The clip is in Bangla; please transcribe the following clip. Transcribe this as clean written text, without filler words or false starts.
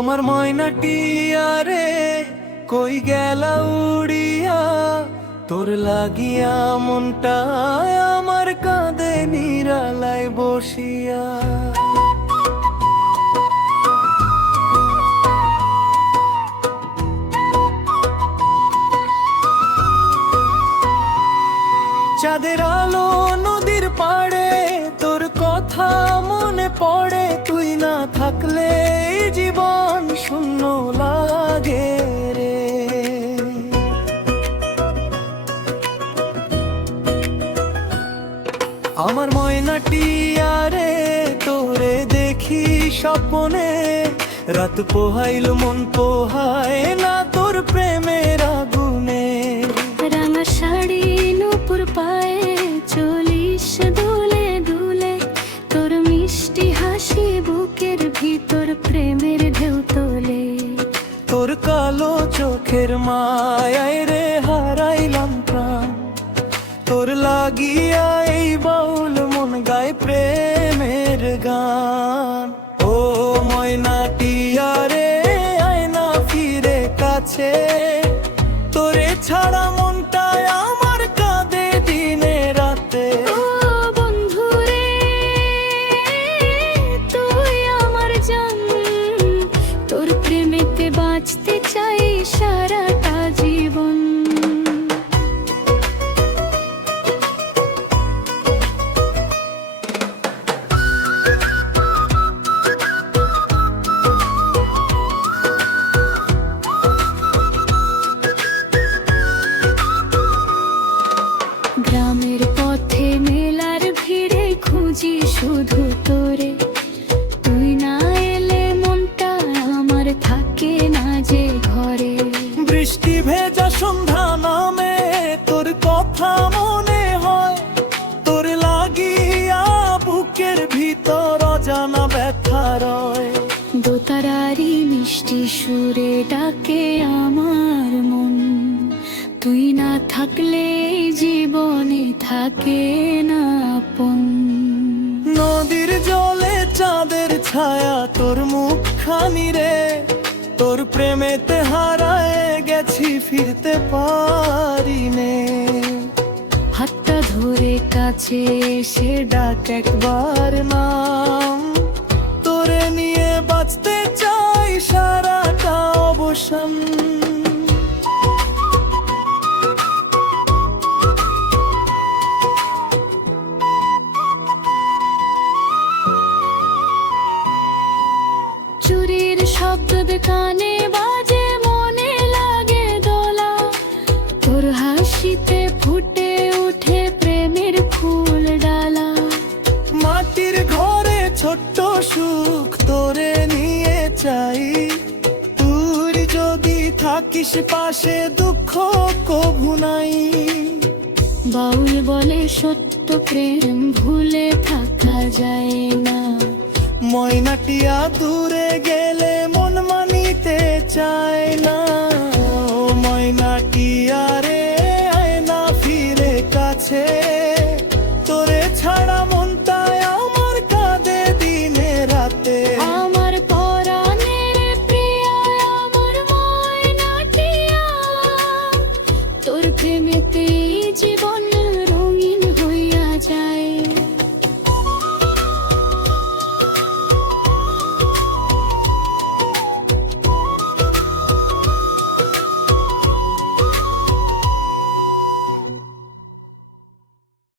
আমার ময়নাটিয়া রে কই গেলা উড়িয়া, তোর লাগিয়া মনটা আমার কাঁদে নিরালায় বসিয়া। চাঁদের আলো নদীর পাড়ে তোর কথা মনে পড়ে, তুই না থাকলে এই জীবন শূন্য লাগে রে। আমার ময়নাটিয়া রে তোরে দেখি স্বপ্নে, রাত পোহাইল মন পোহায় না তোর প্রেমের আগুনে। রাঙা শাড়ি নূপুর পায়ে চলিস দুলে দুলে, তোর মিষ্টি হাসি বুকের ভিতর প্রেমের ঢেউ তোলে। তোর কালো চোখের মায়ায় রে হারাইলাম প্রাণ, তোর লাগিয়া এই বাউল মন গায় প্রেমের গান। ও ময়নাটিয়া রে আয়না ফিরে কাছে, তোরে ছাড়া মনটায় আমার কাঁদে দিনে রাতে। ও বন্ধু রে তুই আমার জান, তোর প্রেমেতে বাঁচতে চাই সারাটা জীবন। গ্রামের পথে মেলার ভিড়ে খুঁজি শুধু তোরে, তুই না এলে মনটা আমার থাকে না যে ঘরে। বৃষ্টি ভেজা সন্ধ্যা নামে তোর কথা মনে হয়, তোর লাগিয়া বুকের ভিতর অজানা ব্যথা রয়। দোতারারি মিষ্টি সুরে ডাকে আমার মন, তুই না থাকলে জীবনে থাকে না আপন। নদীর জলে চাঁদের ছায়া তোর মুখখানি রে, তোর প্রেমেতে হারায় গেছি ফিরতে পারিনে। হাতটা ধরে কাছে এসে ডাক একবার নাম, তোরে নিয়ে বাঁচতে চাই সারাটা অবসান। চুরির শব্দ কানে বাজে মনে লাগে দোলা, তোর হাসিতে ফুটে উঠে প্রেমের ফুল ডালা। মাটির ঘরে ছোট্ট সুখ তোরে নিয়ে চাই, তুই যদি থাকিস পাশে দুঃখ কভু নাই। বাউল বলে সত্য প্রেম ভুলে থাকা যায় না, ময়নাটিয়া দূরে গেলে মন মানিতে চায় না। ও ময়নাটিয়া রে